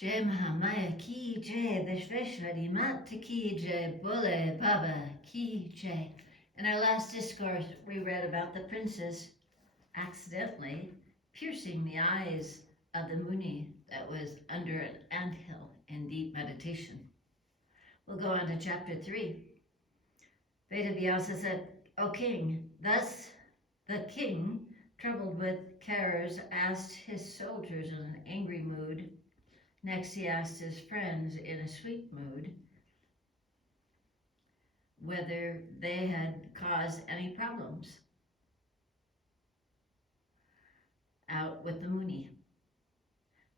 Jai Mahamaya ki jai, Vishveshwari Mata ki jai, Bole Baba ki jai. In our last discourse, we read about the princess accidentally piercing the eyes of the muni that was under an anthill in deep meditation. We'll go on to chapter 3. Vedavyasa said, O king, thus the king, troubled with cares, asked his soldiers in an angry mood. Next, he asked his friends in a sweet mood whether they had caused any problems out with the muni.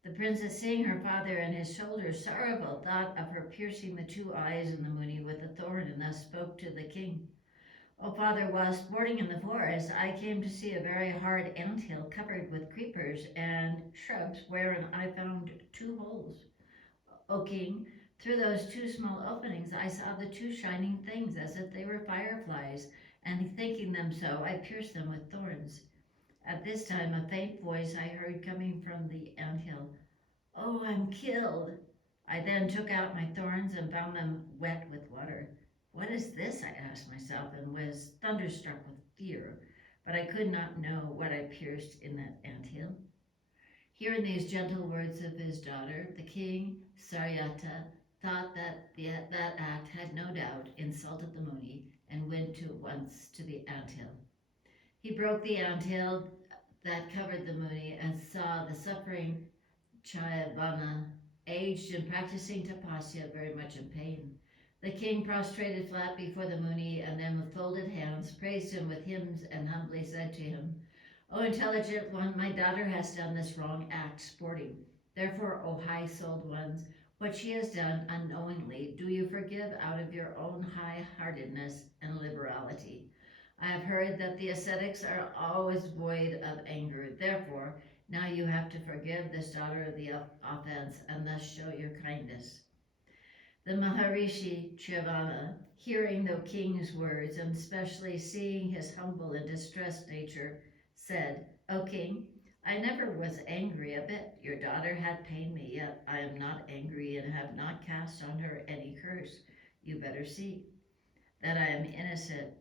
The princess, seeing her father and his soldiers sorrowful, thought of her piercing the two eyes in the muni with a thorn, and thus spoke to the king. O father, while sporting in the forest, I came to see a very hard anthill covered with creepers and shrubs, wherein I found two holes. O king, through those two small openings I saw the two shining things as if they were fireflies, and thinking them so, I pierced them with thorns. At this time a faint voice I heard coming from the anthill. Oh, I'm killed! I then took out my thorns and found them wet with water. What is this? I asked myself, and was thunderstruck with fear, but I could not know what I pierced in that anthill. Hearing these gentle words of his daughter, the king Saryata thought that that act had no doubt insulted the Muni, and went at once to the anthill. He broke the anthill that covered the Muni and saw the suffering Chayavana, aged and practicing tapasya, very much in pain. The king prostrated flat before the Muni, and then with folded hands praised him with hymns and humbly said to him, O intelligent one, my daughter has done this wrong act, sporting. Therefore, O high-souled ones, what she has done unknowingly, do you forgive out of your own high-heartedness and liberality. I have heard that the ascetics are always void of anger. Therefore, now you have to forgive this daughter of the offense, and thus show your kindness. The Maharishi Chivana, hearing the king's words, and especially seeing his humble and distressed nature, said, O king, I never was angry a bit. Your daughter had pained me, yet I am not angry and have not cast on her any curse. You better see that I am innocent.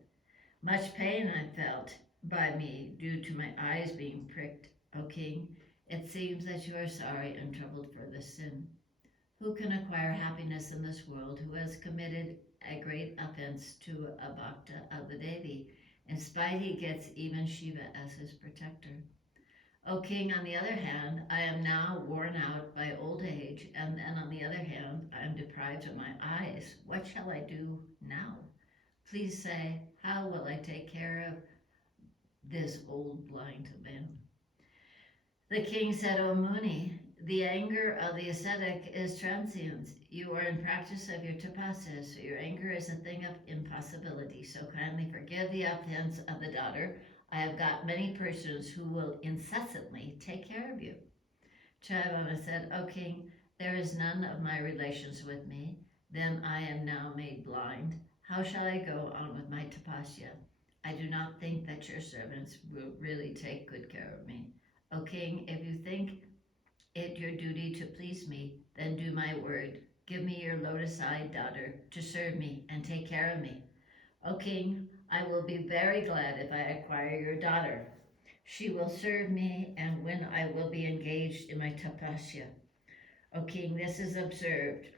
Much pain I felt by me due to my eyes being pricked. O king, it seems that you are sorry and troubled for this sin. Who can acquire happiness in this world who has committed a great offense to a bhakta of the Devi? In spite, he gets even Shiva as his protector. O king, on the other hand, I am now worn out by old age, and then on the other hand, I am deprived of my eyes. What shall I do now? Please say, how will I take care of this old blind man? The king said, O Muni, the anger of the ascetic is transient. You are in practice of your tapasya, so your anger is a thing of impossibility. So kindly forgive the offense of the daughter. I have got many persons who will incessantly take care of you. Chayavana said, O king, there is none of my relations with me. Then I am now made blind. How shall I go on with my tapasya? I do not think that your servants will really take good care of me. O king, if you think it your duty to please me, then do my word. Give me your lotus-eyed daughter to serve me and take care of me. O king, I will be very glad if I acquire your daughter. She will serve me, and when I will be engaged in my tapasya. O king, this is observed.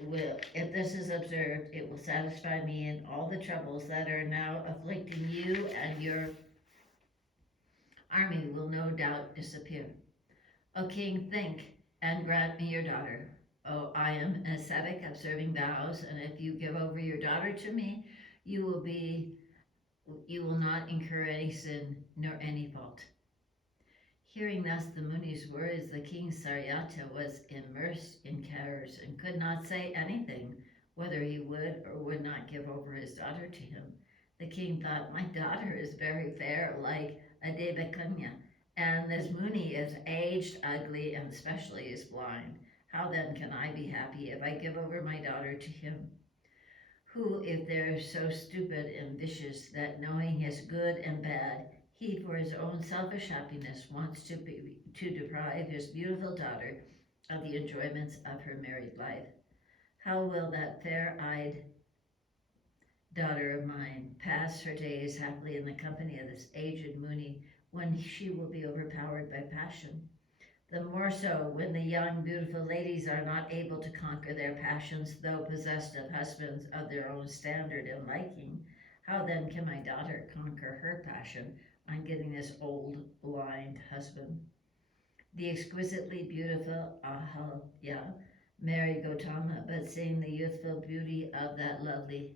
If this is observed, it will satisfy me in all the troubles that are now afflicting you, and your army will no doubt disappear. O king, think and grant me your daughter. Oh, I am an ascetic observing vows, and if you give over your daughter to me, you will not incur any sin nor any fault. Hearing thus the Muni's words, the king Saryata was immersed in cares and could not say anything, whether he would or would not give over his daughter to him. The king thought, my daughter is very fair, like a Devakanya, and this Muni is aged, ugly, and especially is blind. How then can I be happy if I give over my daughter to him? Who, if they're so stupid and vicious that knowing his good and bad, he for his own selfish happiness wants to deprive his beautiful daughter of the enjoyments of her married life. How will that fair-eyed daughter of mine pass her days happily in the company of this aged Muni when she will be overpowered by passion? The more so when the young, beautiful ladies are not able to conquer their passions, though possessed of husbands of their own standard and liking. How then can my daughter conquer her passion on getting this old, blind husband? The exquisitely beautiful Ahalya married Gautama, but seeing the youthful beauty of that lovely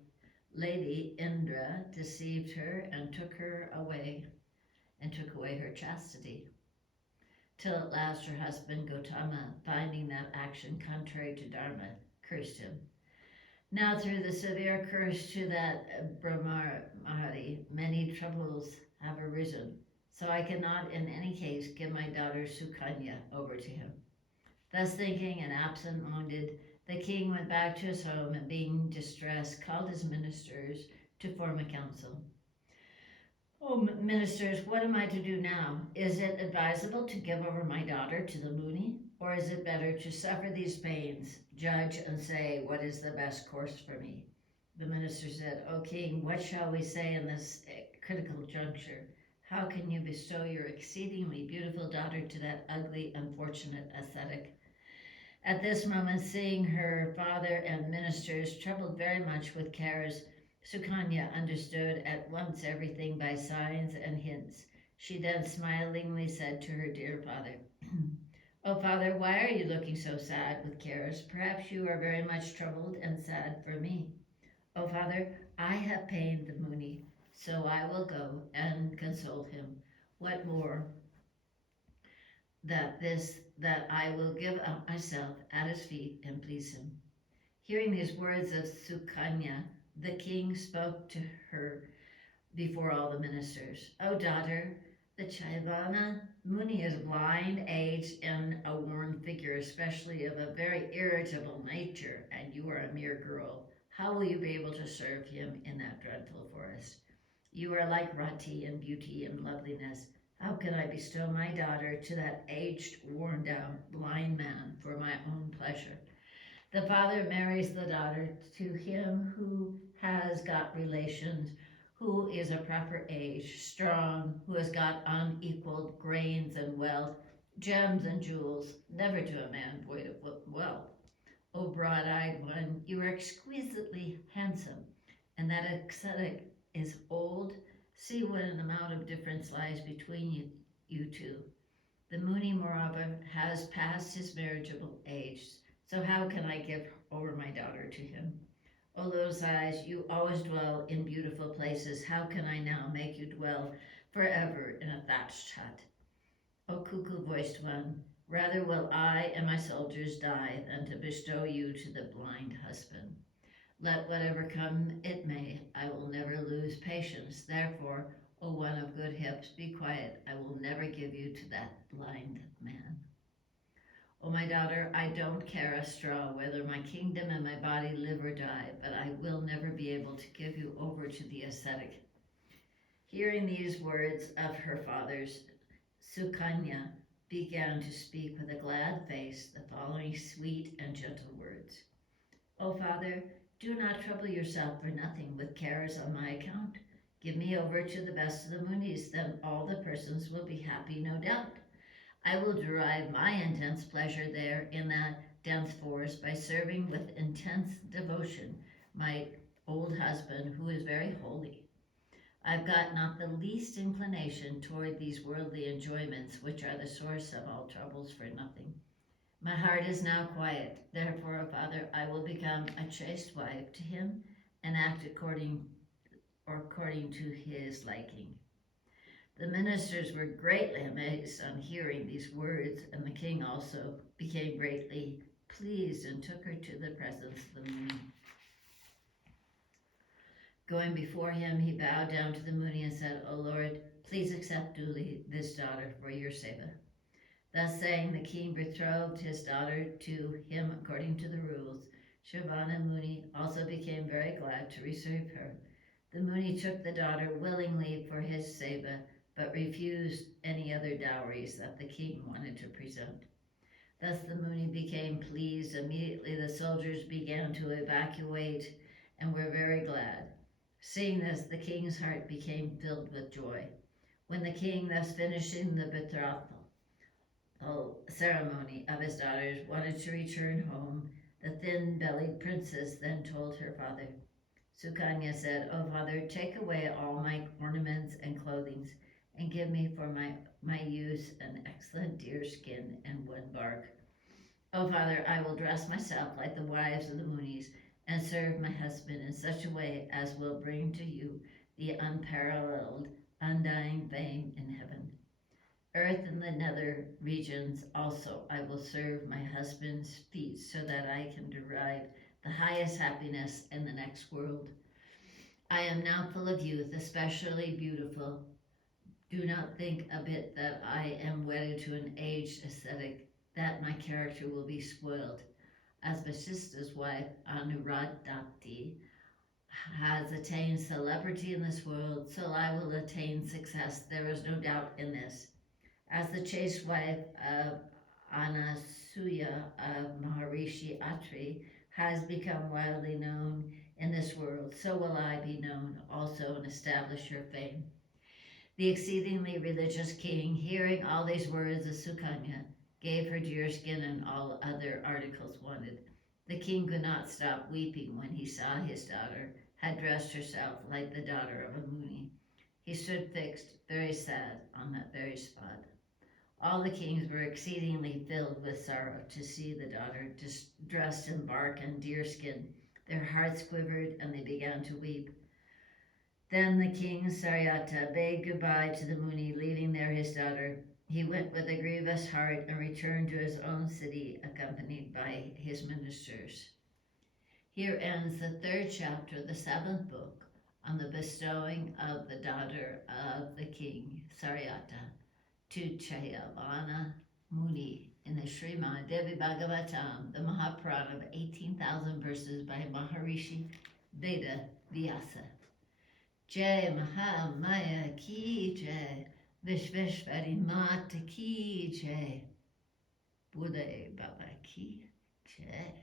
lady, Indra deceived her and took away her chastity, till at last her husband Gautama, finding that action contrary to Dharma, cursed him. Now through the severe curse to that Brahmari, many troubles have arisen, so I cannot in any case give my daughter Sukanya over to him. Thus thinking and absent-minded, the king went back to his home, and being distressed, called his ministers to form a council. Oh, ministers, what am I to do now? Is it advisable to give over my daughter to the Muni, or is it better to suffer these pains, judge, and say what is the best course for me? The minister said, O king, what shall we say in this critical juncture? How can you bestow your exceedingly beautiful daughter to that ugly, unfortunate ascetic? At this moment, seeing her father and ministers troubled very much with cares, Sukanya understood at once everything by signs and hints. She then smilingly said to her dear father, O father, why are you looking so sad with cares? Perhaps you are very much troubled and sad for me. O father, I have pained the Muni, so I will go and console him. What more that I will give up myself at his feet and please him. Hearing these words of Sukanya, the king spoke to her before all the ministers. O daughter, the Chaivana Muni is blind, aged, and a worn figure, especially of a very irritable nature, and you are a mere girl. How will you be able to serve him in that dreadful forest? You are like Rati in beauty and loveliness. How can I bestow my daughter to that aged, worn down, blind man for my own pleasure? The father marries the daughter to him who has got relations, who is a proper age, strong, who has got unequaled grains and wealth, gems and jewels, never to a man void of wealth. O broad-eyed one, you are exquisitely handsome, and that ascetic is old. See what an amount of difference lies between you two. The Muni, moreover, has passed his marriageable age, so how can I give over my daughter to him? O Lotus Eyes, you always dwell in beautiful places. How can I now make you dwell forever in a thatched hut? O cuckoo-voiced one, rather will I and my soldiers die than to bestow you to the blind husband. Let whatever come it may, I will never lose patience. Therefore, O one of good hips, be quiet. I will never give you to that blind man. O my daughter, I don't care a straw whether my kingdom and my body live or die, but I will never be able to give you over to the ascetic. Hearing these words of her father's, Sukanya began to speak with a glad face the following sweet and gentle words. O father, do not trouble yourself for nothing with cares on my account. Give me over to the best of the Munis, then all the persons will be happy, no doubt. I will derive my intense pleasure there in that dense forest by serving with intense devotion my old husband, who is very holy. I've got not the least inclination toward these worldly enjoyments, which are the source of all troubles for nothing. My heart is now quiet. Therefore, Father, I will become a chaste wife to him and act according to his liking. The ministers were greatly amazed on hearing these words, and the king also became greatly pleased and took her to the presence of the Muni. Going before him, he bowed down to the Muni and said, O Lord, please accept duly this daughter for your seva. Thus saying, the king betrothed his daughter to him according to the rules. Shravana Muni also became very glad to receive her. The Muni took the daughter willingly for his seva, but refused any other dowries that the king wanted to present. Thus the Muni became pleased. Immediately the soldiers began to evacuate and were very glad. Seeing this, the king's heart became filled with joy. When the king, thus finishing the betrothal ceremony of his daughters, wanted to return home, the thin-bellied princess then told her father. Sukanya said, "O father, take away all my ornaments and clothing, and give me for my use an excellent deer skin and wood bark. O father, I will dress myself like the wives of the Munis, and serve my husband in such a way as will bring to you the unparalleled, undying fame in heaven. Earth and the nether regions also I will serve my husband's feet, so that I can derive the highest happiness in the next world. I am now full of youth, especially beautiful. Do not think a bit that I am wedded to an aged ascetic, that my character will be spoiled. As Vasishtha's wife, Anuradhati, has attained celebrity in this world, so I will attain success. There is no doubt in this. As the chaste wife of Anasuya of Maharishi Atri has become widely known in this world, so will I be known also and establish her fame." The exceedingly religious king, hearing all these words of Sukanya, gave her deerskin and all other articles wanted. The king could not stop weeping when he saw his daughter had dressed herself like the daughter of a Muni. He stood fixed, very sad, on that very spot. All the kings were exceedingly filled with sorrow to see the daughter dressed in bark and deerskin. Their hearts quivered and they began to weep. Then the king Saryata bade goodbye to the Muni, leaving there his daughter. He went with a grievous heart and returned to his own city, accompanied by his ministers. Here ends the third chapter of the seventh book on the bestowing of the daughter of the king Saryata to Chayavana Muni in the Srimad Devi Bhagavatam, the Mahapurana of 18,000 verses by Maharishi Veda Vyasa. Jai Mahamaya Ki Jai, Vishveshvari Mata Ki Jai, Buddha Baba Ki Jai.